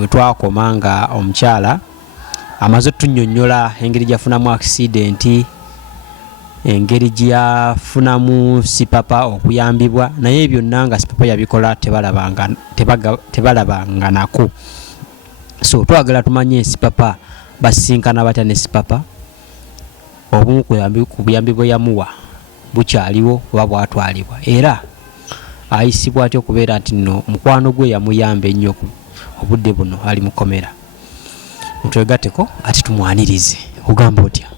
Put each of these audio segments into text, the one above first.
wetwakomanga omukyala amaze tunnyonnyola engeri gyafunamu accident, engeri gyafunamu Sipapa okuyambibwa, naye byonna nga Sipapa yabikola tebalabanga nako. So twagala tumanye Sipapa basinkana batya ne Sipapa, obumu ku buyambi bwe yamuwa bukyaliwo oba bwatwalibwa, era ayisibwa atya okubeera nti nno mukwano gwe yamuyamba ennyo obudde buno ali Mukomera. Mutwegatteko ati tumwanirize. Ogamba otya?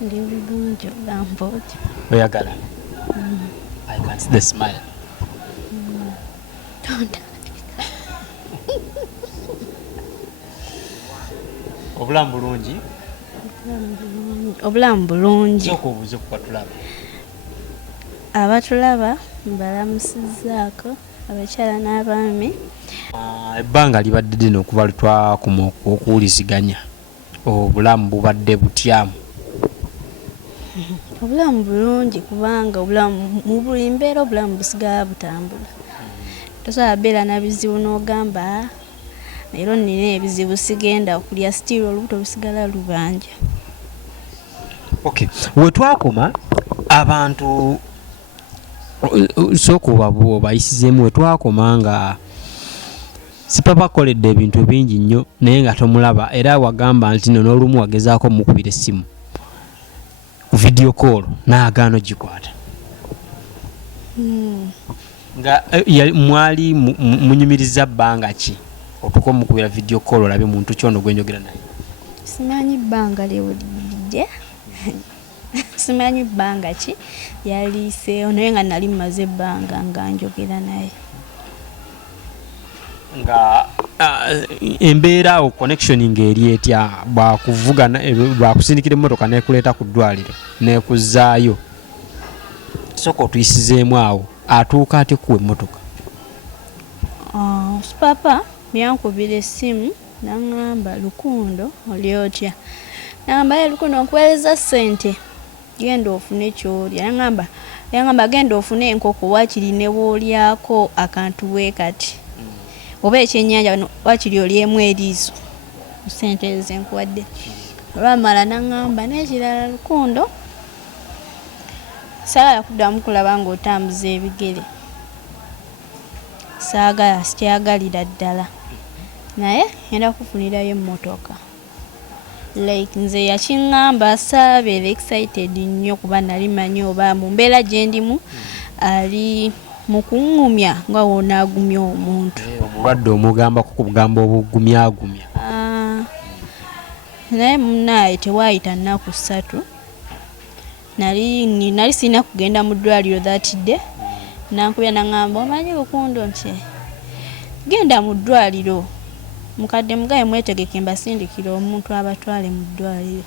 Ndi bulungi, ogamba otya? Oyagala? I can see the smile. Obulamu bulungi? Obulamu bulungi. Sooka obuuze ku batulaba. Abatulaba mbalamusizzaako abakyala n'abaami. Ebbanga libadde ddino okuva lwe twakoma okuwuliziganya, obulamu bubadde butyamu? Obulamu bulungi kubanga obulamu mu buli mbeera obulamu busigala butambula. Tosobola beera na bizibu n'ogamba leero nnina ebizibu sigenda okulya, still olubuto lusigala lubanja. Okay, wetwakoma abantu sooka obayisizeemu wetwakoma nga Sipapa akoledde ebintu bingi nnyo naye nga tomulaba, era wagamba nti no n'olumu wagezaako mukubira essimu video call n'agaana ogikwata. Nga mwali munyumiriza bbanga ki otuko mukubira video call olabe muntu kyono gwenjogera naye? Simanyi bbanga lyewulidde. Simanyi bbanga ki yaliiseewo naye nga nali mmaze ebbanga nga njogera naye. Nga embeera awo connection ng'eri etya bwakuvugana bwakusindikira emmotoka nekuleeta ku ddwaliro nekuzaayo, sooka otuyisizeemu awo atuuka ate kuwa emmotoka? Sipapa yankubira essimu n'aŋŋamba, Lukundo oli otya? N'aŋŋamba, Lukundo nkuweereza ssente genda ofune ky'olya. N'aŋŋamba genda ofune enkoko waakiri ne bw'olyako akantu bwe kati oba ekyennyanja waakiri olyemu eriiso ssente ezo nkuwadde. Olwamala n'aŋŋamba n'ekirala, Lukundo saagala kuddamu kulaba ng'otambuza ebigere, saagala sikyagalira ddala, naye ngenda kufunirayo emmotoka. Like nze yakiŋŋamba saabeera excited nnyo kuba nali manyi oba mu mbeera gye ndimu ali mu kuŋŋumya nga woonaagumya omuntu. Omulwadde omugamba kukugamba obugumyagumya. Naye munnaaye tewaayita nnaku 3 nali sirina kugenda mu ddwaliro that day. Nankubya n'aŋŋamba, omanyi Lukundo nti genda mu ddwaliro, mukadde mugaye mwetegeke mbasindikira omuntu abatwale mu ddwaliro.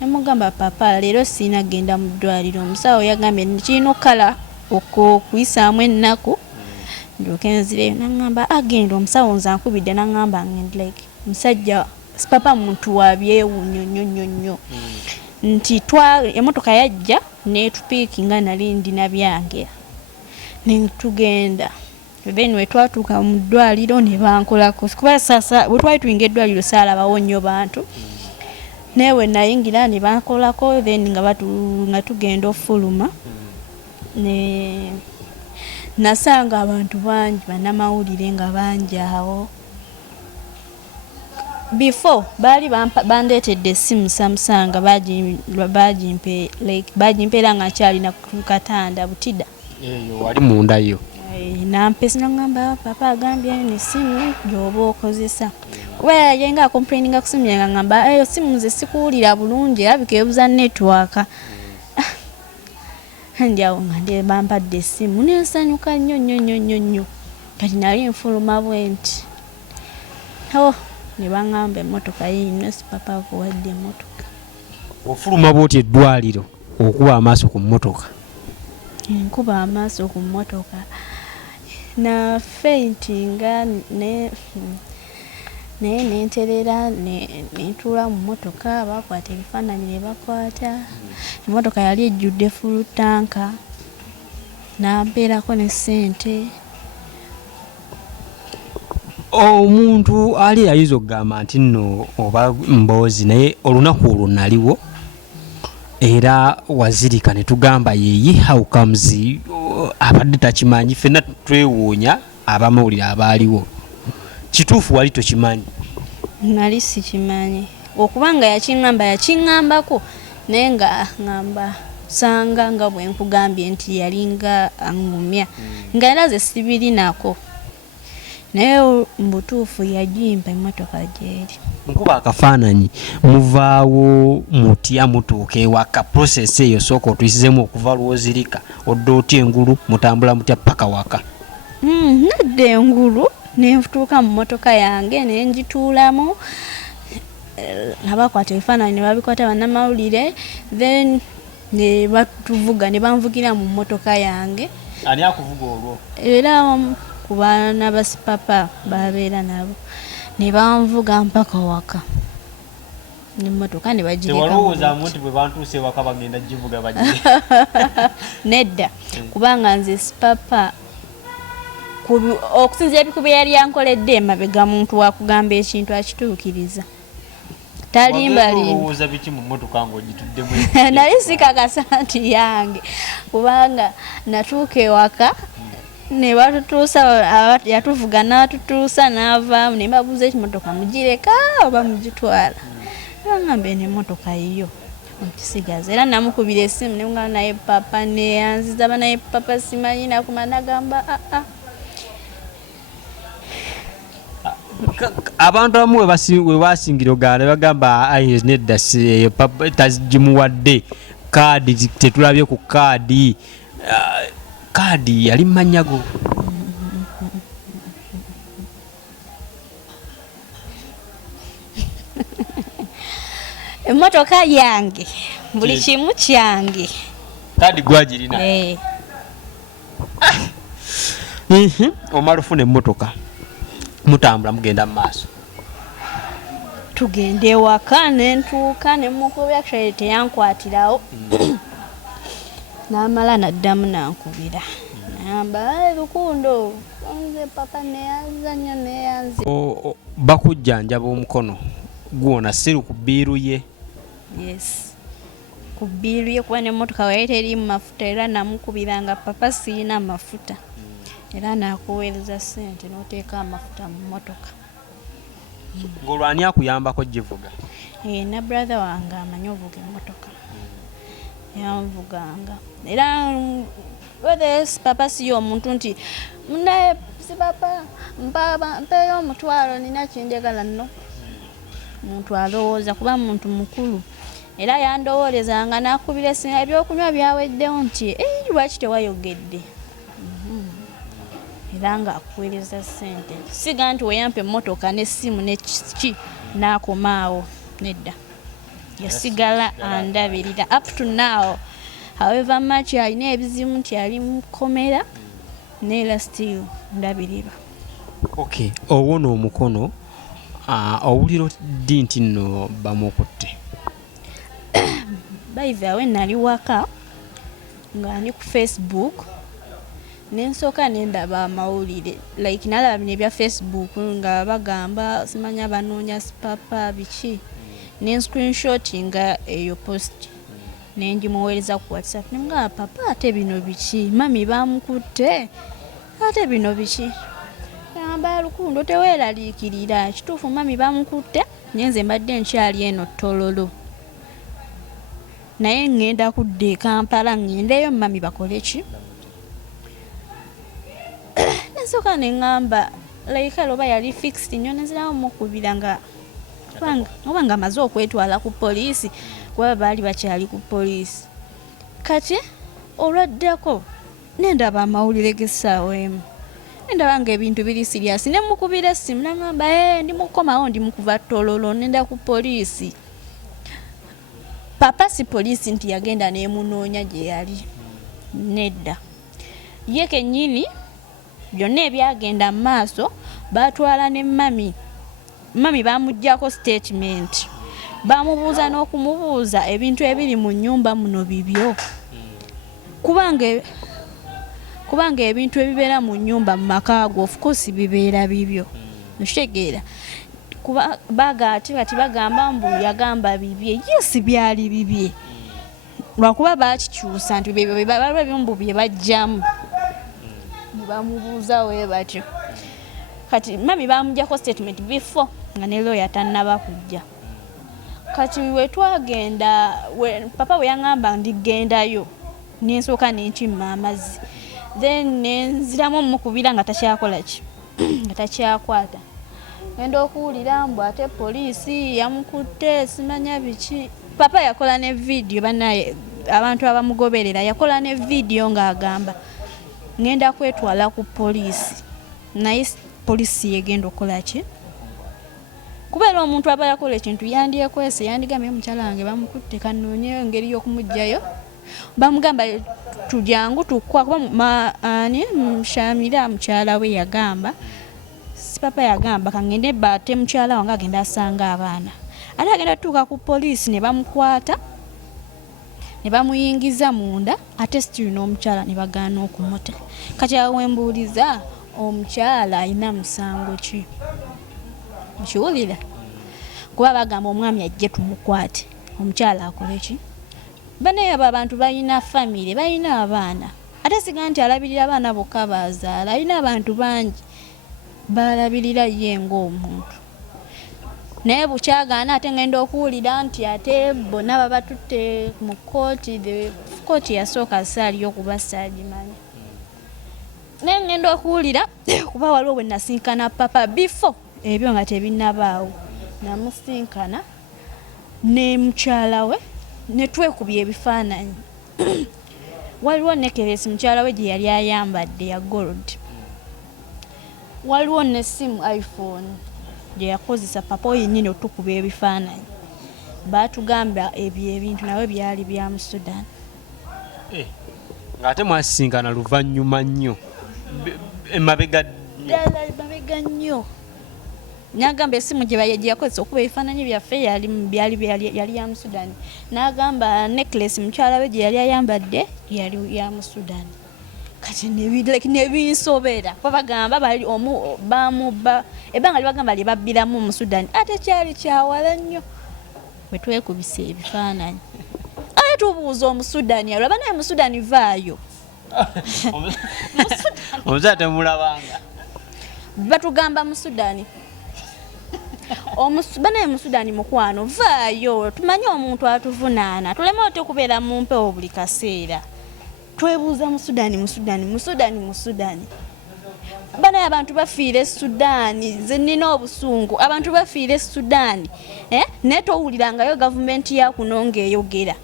Nemugamba, Papa leero sirina kugenda mu ddwaliro, omusawo yagambye kirina okukala okuyisaamu ennaku ndyoke nzireyo. N'aŋŋamba, agenda omusawo nze ankubidde. N'aŋŋamba like musajja Sipapa muntu wa byewuunyo nnyo nti emmotoka yajja netupiikinga nali ndina byange netugenda. Then wetwatuuka mu ddwaliro ne bankolako kuba sasa bwe twali tuyinga eddwaliro saalabawo nnyo bantu, naye we nayingira ne bankolako. Then nga tugenda ofuluma nasanga abantu bangi bannamawulire nga bangi awo. Before baali bandeetedde essimu Samsung bagimpeera nga nkyalina ku katanda butida. Wali munda yo? Nampesi n'aŋŋamba, Papa agambye n'essimu gy'oba okozesa. Kuba yagenga akomplaininga ku ssimu yange aŋŋamba, eyo ssimu nze sikuwulira bulungi erabika ebuza network. Ndyawo nga bampadde essimu nensanyuka nnyo kati nali nfuluma bwe nti ne baŋŋamba emmotoka yiino Sipapa akuwadde emmotoka. Ofuluma bw'oti eddwaliro okuba amaaso ku mmotoka? Nkuba amaaso ku mmotoka na faintinga naye nenterera nentuula mu mmotoka. Bakwata ebifaananyi ne bakwata. Emmotoka yali ejjudde full tanka, nampeerako ne ssente. omuntu ali ayizo okugamba nti nno oba mboozi naye olunaku olwo naliwo era wazirika ne tugamba yeeyi how comes abadde takimanyi ffenna twewuunya abamawulire abaaliwo kituufu wali tokimanyi? Nali sikimanyi okubanga yakiŋŋambako naye nga ŋŋamba sanga nga bwe nkugambye nti yalinga angumya nga era ze sibiri nako naye mbutuufu yagimpa emmotoka gyeri. Nkuba akafaananyi muvaawo mutya mutuuka ewaka process eyo sooka otuyisizemu okuva lwozirika odda otya engulu mutambula mutya paka waka? Nadda engulu nentuuka mu mmotoka yange nenjituulamu abakwata ebifaananyi ne babikwata bannamawulire then ne batuvuga ne banvugira mu mmotoka yange. Ani akuvuga olwo? Era ku baana ba Sipapa babeera nabo ne banvuga mpaka waka n'emmotoka ne bagireka. Tewalowooza nti bwe bantuuse waka bagenda givuga bagire? Nedda kubanga nze Sipapa okusinzira ebikubi yali yankoledde emabega muntu wakugamba ekintu akituukiriza. Olowooza biki mu mmotoka ng'ogituddemu? Nali sikakasa nti yange kubanga natuuka ewaka ne batutuusa yatuvuga n'atutuusa n'avaamu ne mbabuuza ekimotoka mugireka oba mugitwala? Bangamba eno emmotoka yiyo okisigaza era namukubira essimu ne mugamba naye Papa neyanziza banaye Papa simanyi nakuma nagamba abantu abamu we basingira ogaana ne bagamba nedda eyo Papa tagimuwadde kaadi tetulabye ku kaadi yali manyago. Emmotoka yange buli kimu kyange. Kaadi gwagirina? Omala ofuna emmotoka mutambula mugenda mu maaso? Tugenda ewaka nentuuka ne mukubira actually teyankwatirawo n'amala naddamu nankubira namba lukundo nze Papa neyanzanya neyanze. Bakujjanjaba omukono gwona siru ku bbiiru ye? Yes, ku bbiiru ye kuba n'emmotoka wali terimu mafuta era namukubiranga Papa sirina mafuta era nakuweereza ssente n'oteeka amafuta mu mmotoka. Ng'olwani akuyambako givuga? Na brother wange amanyi ovuga emmotoka yanvuganga era whether Papa si omuntu nti munaye Sipapa mpeeyo omutwalo nina kinjagala nno. Muntu alowooza kuba muntu mukulu era yandowoolezanga nakubira essimu ebyokunywa byaweddewo nti lwaki tewayogedde era nga akuweereza ssente siga nti weyampa emmotoka n'essimu nekiki n'akomaawo. Nedda yasigala andabirira up to now however much alina ebizibu nti ali Mukomera neera still ndabirirwa. Okay, owona omukono owulira ddi nti nno bamukutte? Baivawe nali waka nga ndi ku Facebook nensooka nendaba amawulire like nalaba bino ebya Facebook nga bagamba simanya banoonya Sipapa biki ne screenshotinga eyo post nengimuweereza ku WhatsApp nemugamba Papa ate bino biki mami bamukutte ate bino biki amba lukundo teweeraliikirira kituufu mami bamukutte nyenze mbadde nkyali eno Tololo naye ngenda kudda e Kampala ngendeyo mami bakole ki. Nsooka neŋŋamba like oba yali fixed nnyo nenzirawo mukubira nga oba nga amaze okwetwala ku poliisi kuba baali bakyali ku poliisi. Kati olwaddako nendaba amawulire g'essaawa emu nendaba nga ebintu biri siriasi nemukubira essimu nagamba ndi mukomawo ndi mukuva Tololo nenda ku poliisi. Papa si poliisi nti yagenda nemunoonya gye yali. Nedda ye kennyini byonna ebyagenda mu maaso batwala ne mami bamuggyako statement bamubuuza n'okumubuuza ebintu ebiri mu nnyumba muno bibyo kubanga ebintu ebibeera mu nnyumba mu maka ago of course bibeera bibyo Nshegera kuba bagati bagamba mbu yagamba bibye yes byali bibye lwakuba bakikyusa nti balwa byombu bye bajjamu bamubuuza we batyo kati mami bamujjako statement before nga ne lawyer tannaba kujja kati we twagenda papa we yangamba ndigendayo nensooka nenkimma amazzi then nenziramu mukubira nga takyakola ki nga takyakwata ngenda okuwulira mbu ate poliisi yamukutte simanya biki papa yakola ne video banaye abantu abamugoberera yakola ne video ng'agamba ngenda kwetwala ku poliisi naye poliisi yegenda okukola ki kubeera omuntu aba yakola ekintu yandyekwese yandigambye mukyala wange bamukutte kanoonye engeri y'okumugjayo bamugamba tujangu tukwa kuba Shamira mukyala we yagamba Sipapa yagamba kangende bate mukyala wange agenda asanga abaana ate agenda tuuka ku poliisi ne bamukwata ne bamuyingiza munda ate still n'omukyala ne bagaana okumuta kati awo wembuuliza omukyala alina musango ki nkiwulira kuba bagamba omwami ajje tumukwate omukyala akole ki banaye abo abantu balina famire balina abaana ate siga nti alabirira abaana bokka bazaala alina abantu bangi balabirira ye ng'omuntu naye bukyagaana ate ngenda okuwulira nti ate bonna baba tutte mu kooti yasooka saaliyo kuba saagimanya naye ngenda okuwulira kuba waliwo bwe nasinkana papa before ebyo nga tebinnabaawo namusinkana ne mukyala we ne twekubya ebifaananyi waliwo nekeresi mukyala we gye yali ayambadde ya gold waliwo nessimu iPhone gye yakozesa papa yennyini otukuba ebifaananyi baatugamba ebyo ebintu nawe byali bya mu Sudan ng'ate mwasinkana luvannyuma nnyo emabega nnyo n'agamba essimu gye yakozesa okuba ebifaananyi byaffe yali ya mu Sudan n'agamba necklace mukyala we gye yali ayambadde yali ya mu Sudan kati nebinsobera kuba bagamba bamuba ebbanga libagamba lyebabbiramu mu Sudan ate kyali kyawala nnyo bwe twekubisa ebifaananyi ate tubuuza omusudani alaba naye musudani vaayo omukyala temulabanga batugamba musudani banaye musudani mukwano vaayo tumanye omuntu atuvunaana tuleme ote okubeera mu mpewo buli kaseera twebuuza musudani banaye abantu bafiire Sudaani ze nnina obusungu abantu bafiire Sudaani naye towulirangayo gavumenti yakuno ng'eyogera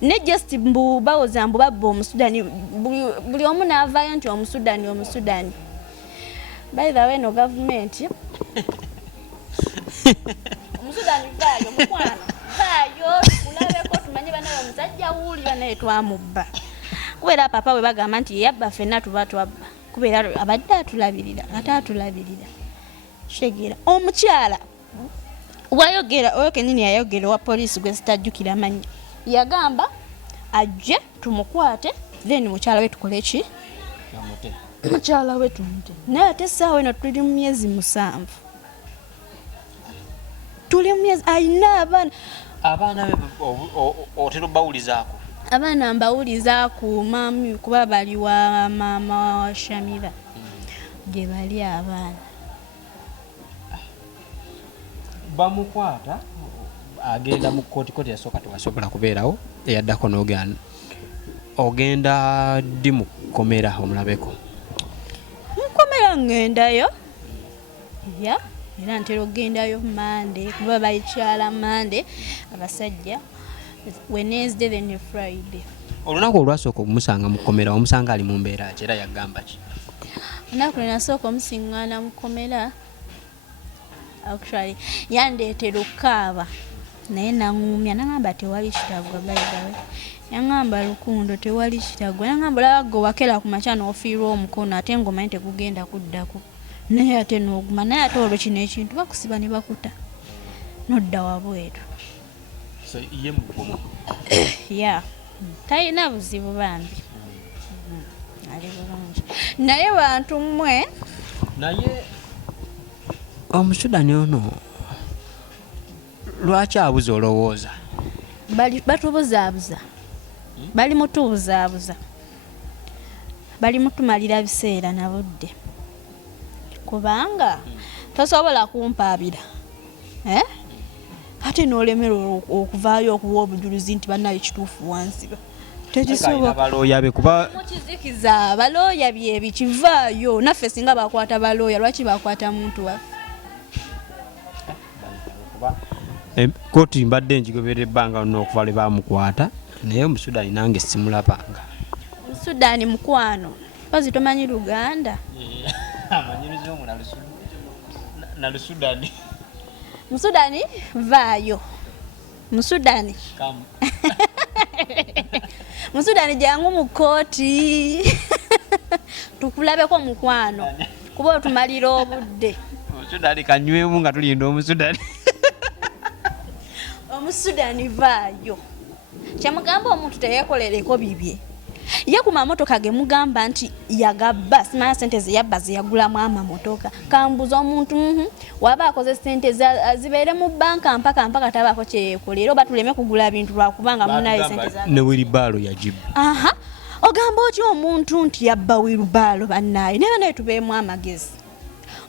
ne just mbu bawoza mbu babba omusudani buli omu n'avaayo nti omusudani by the way no gavumenti omusudani vaayo mukwano vaayo tulabeko tumanye banaye omusajja wuulira naye twamubba kubeera papa we bagamba nti yabba ffenna tuba twabba kubeera abadde atulabirira ate atulabirira shegera omukyala wayogera oyo kenyini yayogera wa poliisi gwe sitajjukira amannya yagamba ajje tumukwate then mukyala we tukole ki mukyala we tumute naye ate essaawa eno tuli mu myezi 7 tuli mu myezi ayina abaana be otera obbawulizaako abaana mbawuliza ku mami kuba bali wa maama wa Shamira gye bali abaana bamukwata agenda mu kooti yasooka tewasobola kubeerawo eyaddako n'ogaana ogenda ddi Mukomera omulabeko Mukomera ngendayo era ntera ogendayo Monday kuba bayikyala Monday abasajja Wednesday then Friday. Olunaku olwasooka okumusanga Mukomera omusanga ali mu mbeera ki era yagamba ki? Olunaku lwenasooka omusiŋŋaana Mukomera actually yandeetera okukaaba naye naŋŋumya naŋŋamba tewali kitagwa bayigawe yaŋŋamba Lukundo tewali kitagwa naŋŋamba olaba wakera ku makya n'ofiirwa omukono ate ng'omanyi tegugenda kuddako naye ate n'oguma naye ate olwo kino ekintu bakusiba ne bakuta nodda wabweru. So iye mugomo talina buzibu bambi ali bulungi naye bantu mmwe naye Omusudani ono lwaki abuza olowooza? Batubuzaabuza. Bali mutubuzaabuza. Bali mutumalira biseera na budde. Kubanga tosobola kumpaabira. Ate n'olemerwa okuvaayo okuwa obujulizi nti bannayo kituufu wansiba. Tekisoboka. Balooya be kuba mukizikiza balooya bye bikivaayo. Naffe singa bakwata balooya lwaki bakwata muntu waffe? Kooti mbadde njigoberera ebbanga n'okuva lwe bamukwata naye Omusudani nange simulabanga. Omusudani mukwano bazi tomanyi Luganda? Amanyirizo na Lusudani. Musudani vaayo. Musudani. Kamu. Musudani jangu mu kooti. Tukulabeko mukwano. Kuba otumalira obudde. Omusudani kanywemu nga tulinda Omusudani. Omusudani vaayo. Kyamugamba omuntu teyekolereko bibye. Ye ku mamotoka ge mugamba nti yagabba simanya sente ze yabba ze yagulamu amamotoka. Kambuza omuntu waba akoze sente zibeere mu banka mpaka tabako kyeyekolera oba tuleme kugula bintu lwakubanga munayo sente za ne Wilibalo yajibu. Aha. Ogamba otyo omuntu nti yabba Wilibalo bannaye naye tubeemu amagezi.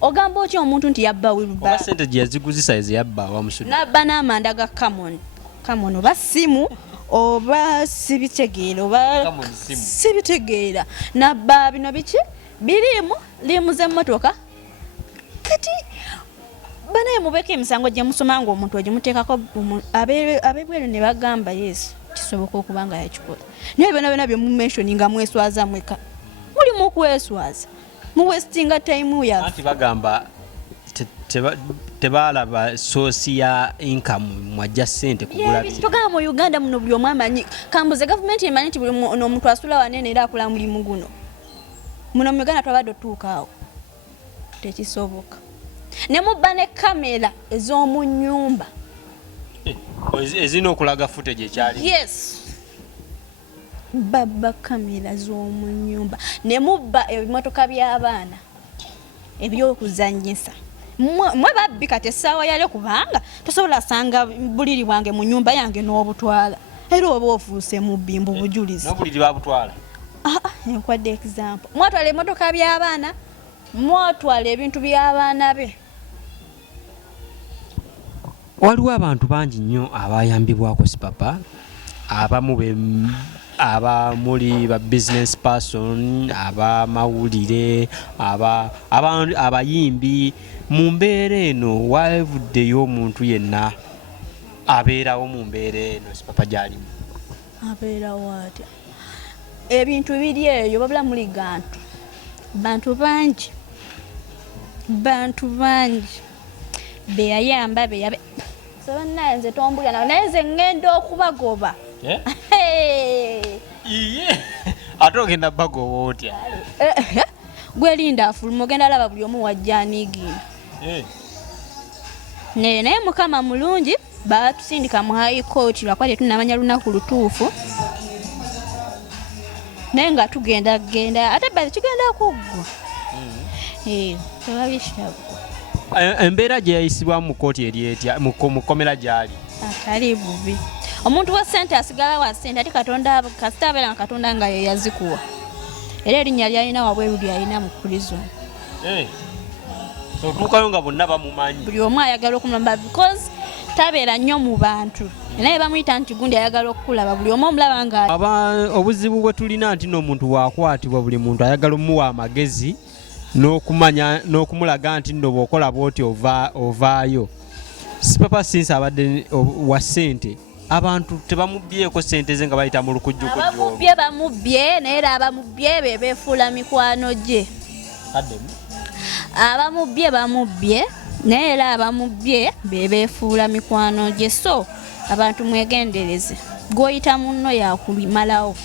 Ogamba otyo omuntu nti yabba Wilibalo. Oba sente gye yaziguzisa eze yabba wa Musudani. Nabba n'amanda ga Kamon oba simu oba sibitegeera oba sibitegeera nabba bino biki birimu limuze emmotoka kati banaye mubeko emisango gye musoma nga omuntu ogimuteekako abebweru ne bagamba Yesu kisoboka okuba nga yakikola naye byona bye mumentioninga mweswaza mweka mulimu okweswaza muwestinga time ya anti bagamba tebalaba source ya income mwajja sente kugula bintu. Tugamba mu Uganda muno buli omwamanyi kambuze government emanyi nti buli omuntu asula wanene era akula mulimu guno. Muno mu Uganda twabadde tuukaawo. Tekisoboka. Ne mubba ne kamera ez'omu nnyumba. Ezina okulaga footage ekyali. Yes. Baba kamera z'omu nnyumba. Ne mubba ebimotoka by'abaana ebyokuzannyisa. Mwe babbi kati essaawa yale kubanga tosobola sanga buliri bwange mu nyumba yange n'obutwala era oba ofuuse mu bbimbu bujulizi n'obuliri babutwala. Nkwadde example mwatwala emmotoka by'abaana mwatwala ebintu by'abaana be. Waliwo abantu bangi nnyo abayambibwako Sipapa abamuli ba business person abamawulire abayimbi mu mbeera eno wavuddeyo omuntu yenna abeerawo mu mbeera eno Sipapa gy'alimu abeerawo atya ebintu biri eyo babula muli bantu bangi beyayamba beyabe so naye nze tombulya nawe naye nze ngenda okubagoba. Iye ate ogenda bagoba otya? Gwelinda afuluma ogenda laba buli omu wajja aniigina. Naye Mukama mulungi batusindika mu high court lwakwa tetunnamanya lunaku lutuufu naye nga tugenda ate bali kigenda kuggwa. Tebabishirabo. Embeera gye yayisibwamu mu kooti eri etya Mukomera gy'ali? Atali bubi. Omuntu wa ssente asigala wa ssente ate Katonda kasita abeera nga Katonda nga ye yazikuwa. Era erinnya lyalina wabweru lyalina mu prison. So tuukayo nga bonna bamumanyi. Buli omu ayagala okumulamba because tabeera nnyo mu bantu. Naye bamuyita nti gundi ayagala okukulaba buli omu omulaba nga obuzibu bwe tulina nti n'omuntu waakwatibwa buli muntu ayagala omuwa amagezi n'okumanya n'okumulaga nti nno bw'okola bw'oti ovaayo. Sipapa since abadde wa ssente abantu tebamubbyeko ssente ze nga bayita mu lukujjukujju. Bamubbye naye era abamubbye be beefuula mikwano gye. Abamubbye naye era abamubbye be beefuula mikwano gye. So abantu mwegendereze gw'oyita munno yakulimalawo.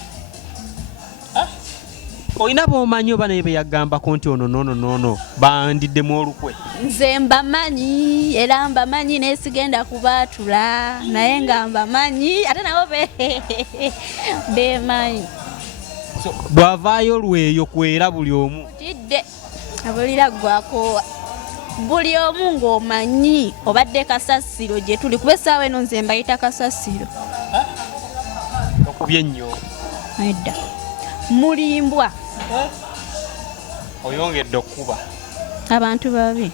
Olina b'omanyi oba naye beyagambako nti ono noono bandiddemu olukwe? Nze mbamanyi era mbamanyi naye sigenda kubaatula naye nga mbamanyi ate nabo beemanyi. Bw'avaayo lweyo kwera buli omu tidde abulira gwakoowa buli omu ng'omanyi obadde kasasiro gye tuli kuba essaawa eno nze mbayita kasasiro okubye ennyo edda mulimbwa oyongedde okuba abantu babi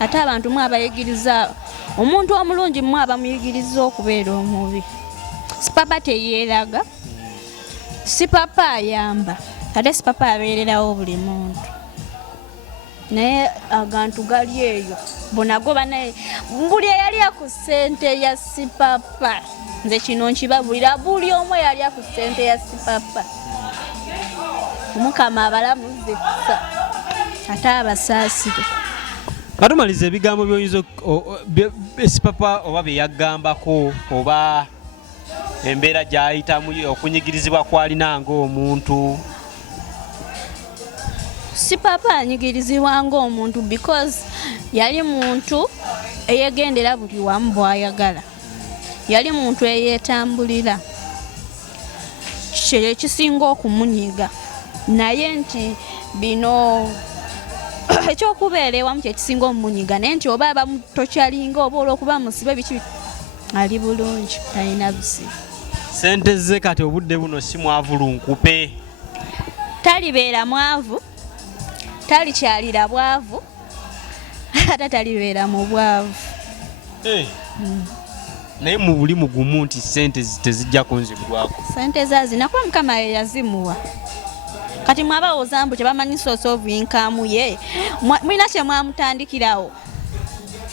ate abantu mu abayigiriza omuntu omulungi mu abamuyigiriza okubeera omubi Sipapa teyeeraga Sipapa ayamba ate Sipapa abeererawo buli muntu naye agantu gali eyo bonagoba naye buli eyalya ku ssente ya Sipapa nze kino nkibabulira buli omu yalya ku ssente ya Sipapa Omukama abalamuze kusa ate abasaasire katumaliza ebigambo by'oyinza Sipapa oba bye yagambako oba embeera gy'ayitamu okunyigirizibwa kwalina ng'omuntu Sipapa anyigirizibwa ng'omuntu because yali muntu eyegendera buli wamu bw'ayagala yali muntu eyeetambulira kye ekisinga okumunyiga naye nti bino ekyokubeera ewamu kyekisinga omumunyiga naye nti oba abamu tokyalinga oba olw'okuba musibe biki ali bulungi talina busibe sente ze kati obudde buno si mwavulunkupe talibeera mwavu talikyalira bwavu ate talibeera mu bwavu naye mu buli mugumu nti sente tezijja kunzigwako sente zazinakuba Mukama ye yazimuwa kati mwabawooza mbu tebamanyi source of income ye mulina kye mwamutandikirawo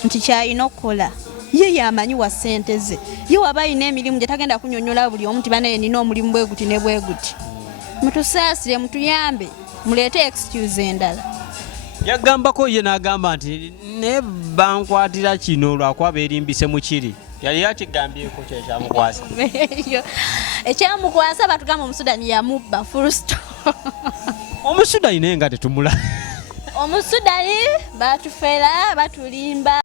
nti kyalina okukola ye yamanyi wa sente ze ye waba alina emirimu gye tagenda kunyonyola buli omu nti banaye nina omulimu bwe guti ne bwe guti mutusaasire mutuyambe muleete excuse endala yagambako ye n'agamba nti ne bankwatira kino lwakuba beerimbise mu kiri yali yakigambyeko kyekyamukwasa ekyamukwasa batugamba Omusudani yamubba full stop Omusudani naye nga tetumula Omusudani batufera batulimba